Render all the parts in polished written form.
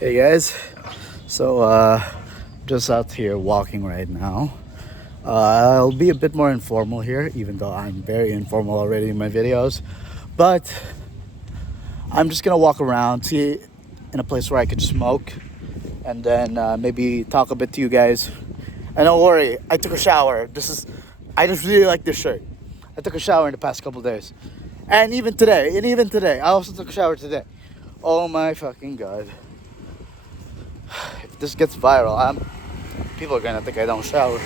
Hey guys, so just out here walking right now. I'll be a bit more informal here, even though I'm very informal already in my videos. But I'm just gonna walk around, see in a place where I could smoke, and then maybe talk a bit to you guys. And don't worry, I took a shower. I just really like this shirt. I took a shower in the past couple days, and even today, I also took a shower today. Oh my fucking god! If this gets viral, people are gonna think I don't shower.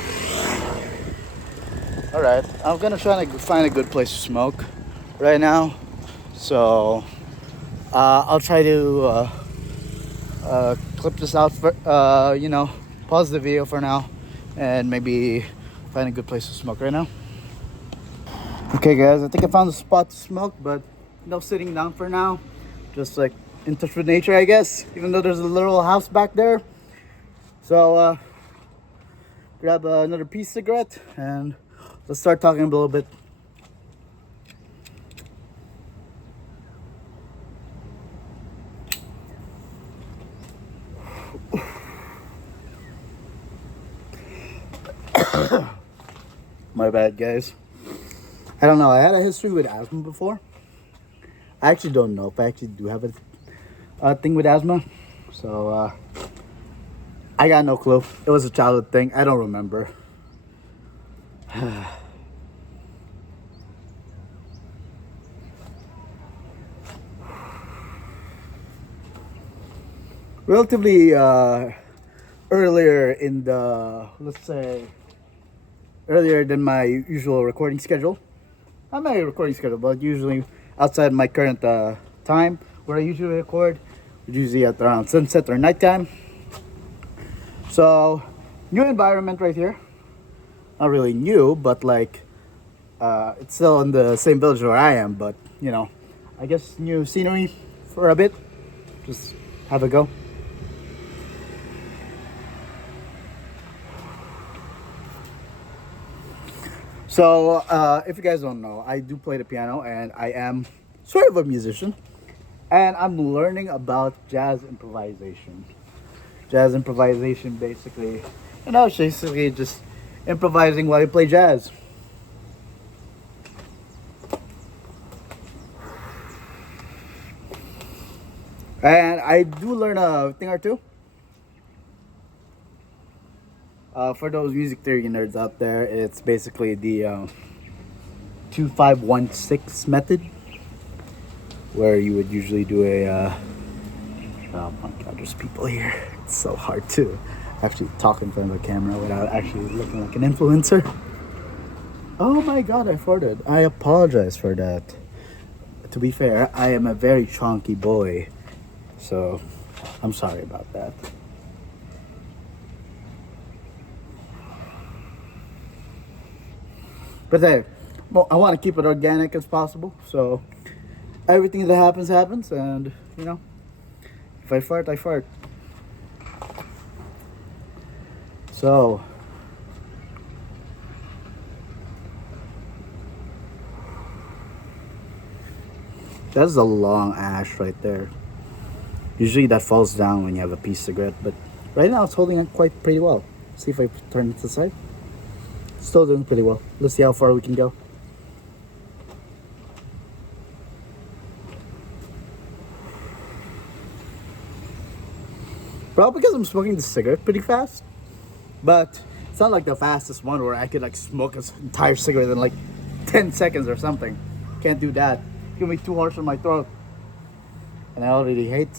All right, I'm gonna try to find a good place to smoke right now. So I'll try to clip this out for pause the video for now, and maybe find a good place to smoke right now. Okay, guys, I think I found a spot to smoke, but no sitting down for now. Just like in touch with nature, I guess. Even though there's a little house back there. So grab another piece of cigarette and let's start talking a little bit. My bad, guys. I don't know. I had a history with asthma before. I actually don't know if I actually do have a thing with asthma. So I got no clue. It was a childhood thing. I don't remember. Relatively earlier in the, let's say, earlier than my usual recording schedule. Not my recording schedule, but usually outside my current time where I usually record, usually at around sunset or nighttime. So, new environment right here. Not really new, but like it's still in the same village where I am, but I guess new scenery for a bit. Just have a go. So, if you guys don't know, I do play the piano and I am sort of a musician. And I'm learning about jazz improvisation. Jazz improvisation, basically, it's basically just improvising while you play jazz. And I do learn a thing or two. For those music theory nerds out there, it's basically the 2516 method, where you would usually do oh my god, there's people here. It's so hard to actually talk in front of a camera without actually looking like an influencer. Oh my god, I farted. I apologize for that. To be fair, I am a very chunky boy, so I'm sorry about that. But hey, well, I want to keep it organic as possible, so everything that happens happens, and if I fart, I fart. So that's a long ash right there. Usually that falls down when you have a piece of cigarette, but right now it's holding it quite pretty well. See if I turn it to the side. Still doing pretty well. Let's see how far we can go. Probably because I'm smoking the cigarette pretty fast. But it's not like the fastest one where I could like smoke an entire cigarette in like 10 seconds or something. Can't do that. It's gonna be too harsh on my throat. And I already hate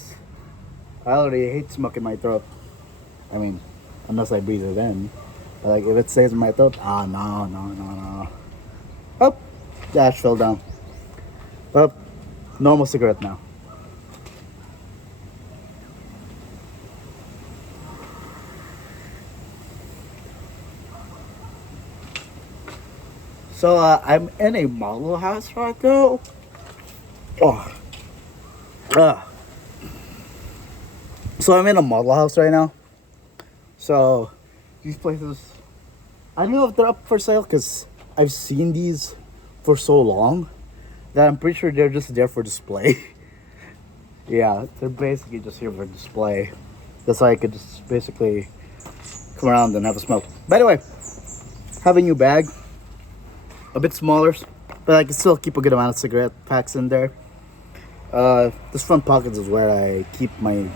smoke in my throat. I mean, unless I breathe it in. But like if it stays in my throat, no. Oh, the ash fell down. Oh, normal cigarette now. So I'm in a model house right now. Oh, so I'm in a model house right now. So these places, I don't know if they're up for sale because I've seen these for so long that I'm pretty sure they're just there for display. Yeah, they're basically just here for display. That's why I could just basically come around and have a smoke. By the way, have a new bag, a bit smaller, but I can still keep a good amount of cigarette packs in there. This front pocket is where I keep my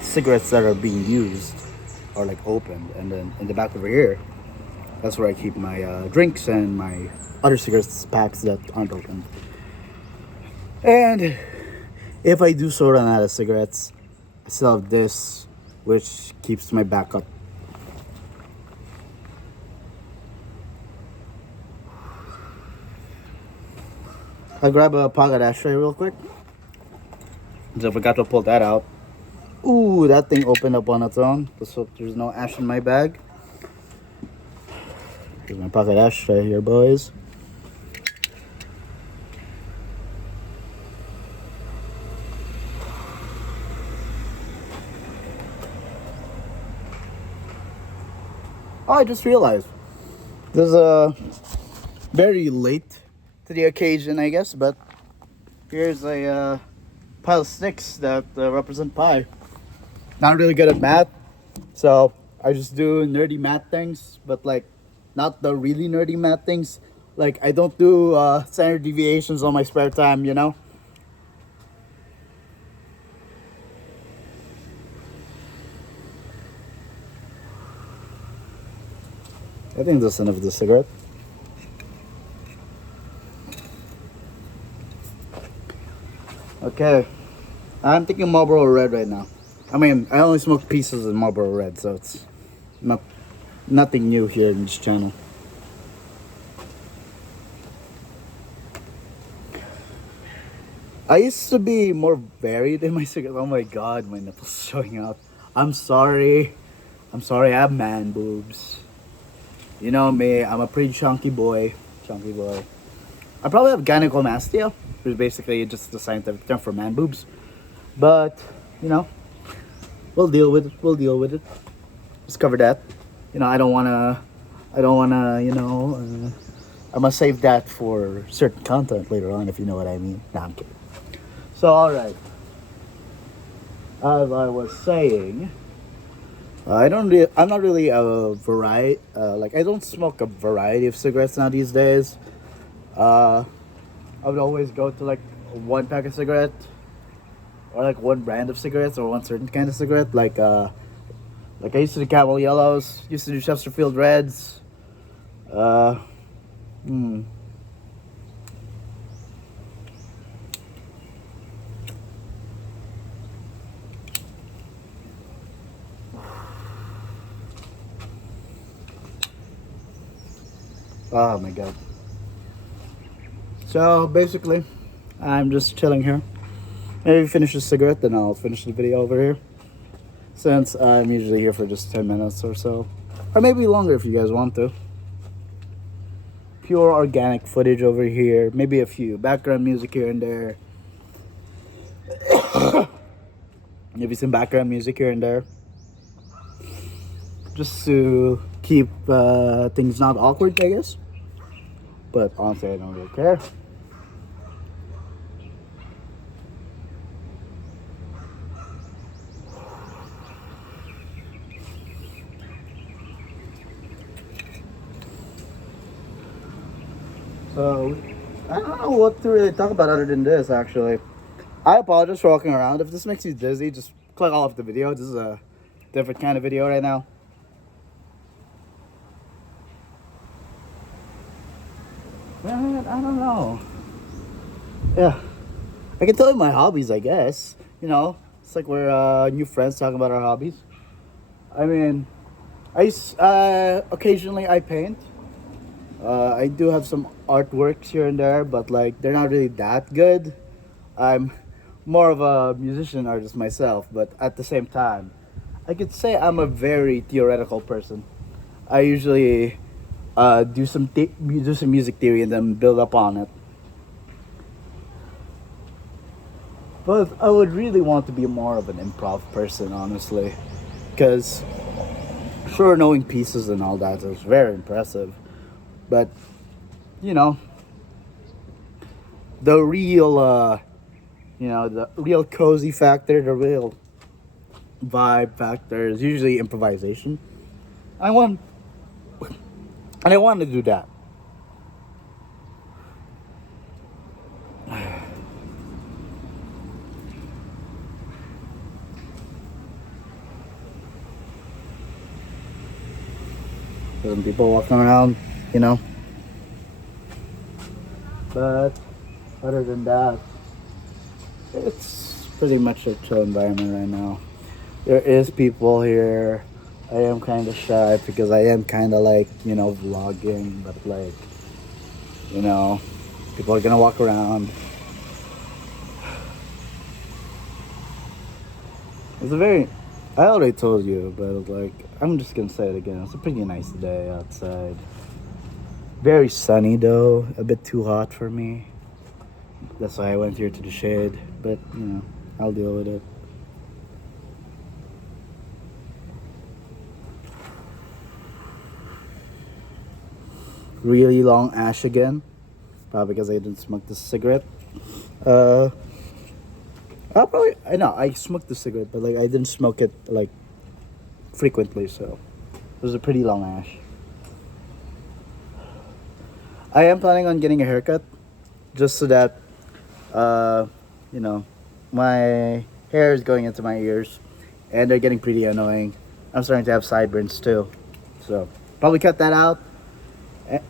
cigarettes that are being used or like opened, and then in the back over here, that's where I keep my drinks and my other cigarettes packs that aren't opened. And if I do so run out of cigarettes, I still have this, which keeps my backup. I'll grab a pocket ashtray real quick. So I forgot to pull that out. Ooh, that thing opened up on its own. So there's no ash in my bag. Here's my pocket ashtray here, boys. Oh, I just realized this is very late to the occasion, I guess, but here's a pile of sticks that represent pi. Not really good at math, so I just do nerdy math things, but like not the really nerdy math things. Like I don't do standard deviations on my spare time, you know? I think that's enough of the cigarette. Okay, I'm thinking Marlboro Red right now. I mean, I only smoke pieces of Marlboro Red, so it's not nothing new here in this channel. I used to be more varied in my cigarette. Oh my god, my nipples showing out. I'm sorry. I'm sorry, I have man boobs. You know me, I'm a pretty chunky boy. Chunky boy. I probably have gynecomastia, which is basically just the scientific term for man boobs. But, you know, we'll deal with it. We'll deal with it. Just cover that. You know, I don't wanna, I must save that for certain content later on, if you know what I mean. Nah, I'm kidding. So, alright. As I was saying, I'm not really a variety, like, I don't smoke a variety of cigarettes now these days. I would always go to, like, one pack of cigarette, or, like, one brand of cigarettes, or one certain kind of cigarette, like I used to do Camel Yellows, used to do Chesterfield Reds, uh, hmm. Oh my god. So basically, I'm just chilling here. Maybe finish the cigarette, then I'll finish the video over here. Since I'm usually here for just 10 minutes or so. Or maybe longer if you guys want to. Pure organic footage over here. Maybe a few background music here and there. Maybe some background music here and there. Just to keep things not awkward, I guess. But honestly, I don't really care. So, I don't know what to really talk about other than this, actually. I apologize for walking around. If this makes you dizzy, just click off the video. This is a different kind of video right now. Man, I don't know. Yeah. I can tell you my hobbies, I guess. You know, it's like we're new friends talking about our hobbies. I mean, occasionally I paint. I do have some artworks here and there, but like they're not really that good. I'm more of a musician artist myself, but at the same time, I could say I'm a very theoretical person. I usually do some music theory and then build up on it. But I would really want to be more of an improv person, honestly, because sure, knowing pieces and all that is very impressive, but you know, the real You know, the real cozy factor, the real vibe factor is usually improvisation. I want, and I want to do that. Some people walking around, you know. But other than that, it's pretty much a chill environment right now. There is people here. I am kind of shy because I am kind of like, you know, vlogging, but like, you know, people are gonna walk around. It's a very, I already told you, but like, I'm just gonna say it again. It's a pretty nice day outside. Very sunny though, a bit too hot for me. That's why I went here to the shade, but you know, I'll deal with it. Really long ash again, probably because I didn't smoke the cigarette. Uh, I know I smoked the cigarette, but like I didn't smoke it like frequently, so it was a pretty long ash. I am planning on getting a haircut, just so that, uh, you know, my hair is going into my ears, and they're getting pretty annoying. I'm starting to have sideburns too, so probably cut that out.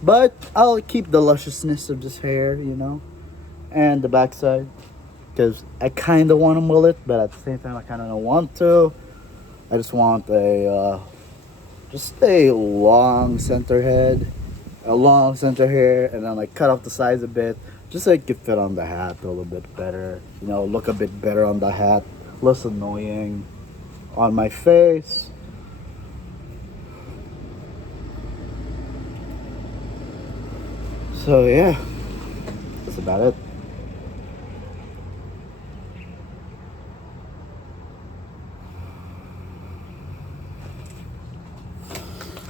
But I'll keep the lusciousness of this hair, you know, and the backside, because I kind of want to mullet, but at the same time I kind of don't want to. I just want just a long center head, a long center hair, and then like cut off the sides a bit, just so it could fit on the hat a little bit better. You know, look a bit better on the hat, less annoying on my face. So yeah, that's about it.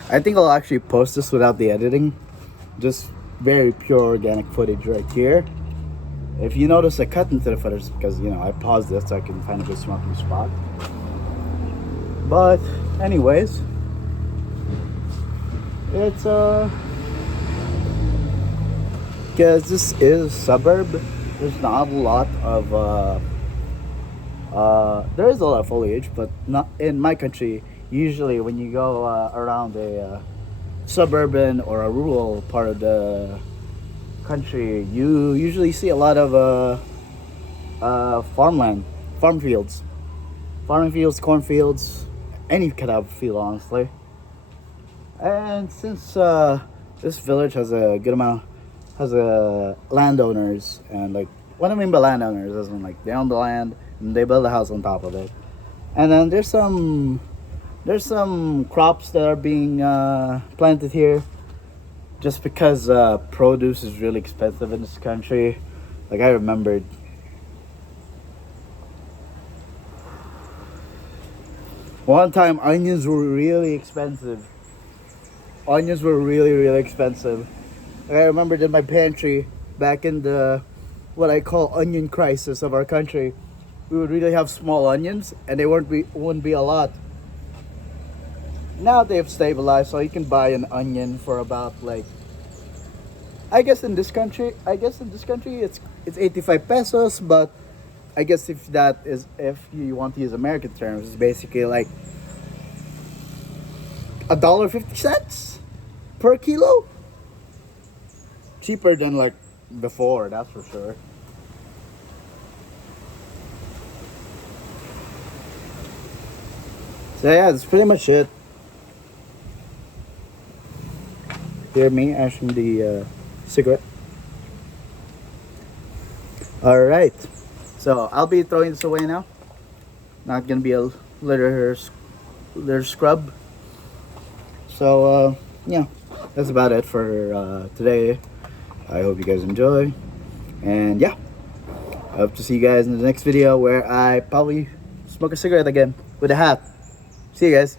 I think I'll actually post this without the editing. Just very pure organic footage right here. If you notice I cut into the footage because, you know, I paused this so I can find a good smoking spot. But anyways, it's because this is a suburb, there's not a lot of there is a lot of foliage, but not in my country. Usually when you go around a suburban or a rural part of the country, you usually see a lot of farmland, farming fields, cornfields, any kind of field, honestly. And since this village has a good amount, has a landowners, and like what I mean by landowners is when like they own the land and they build a house on top of it, and then there's some crops that are being planted here, just because produce is really expensive in this country. Like I remembered. One time onions were really expensive. Onions were really, really expensive. Like I remembered in my pantry back in the what I call onion crisis of our country, we would really have small onions and they wouldn't be a lot. Now they've stabilized, so you can buy an onion for about like I guess in this country it's 85 pesos, but I guess if you want to use American terms, it's basically like $1.50 per kilo. Cheaper than like before, that's for sure. So yeah, that's pretty much it. Hear me ashing the cigarette. All right, so I'll be throwing this away now. Not gonna be a litter scrub. So yeah, that's about it for today. I hope you guys enjoy, and yeah, I hope to see you guys in the next video where I probably smoke a cigarette again with a hat. See you guys.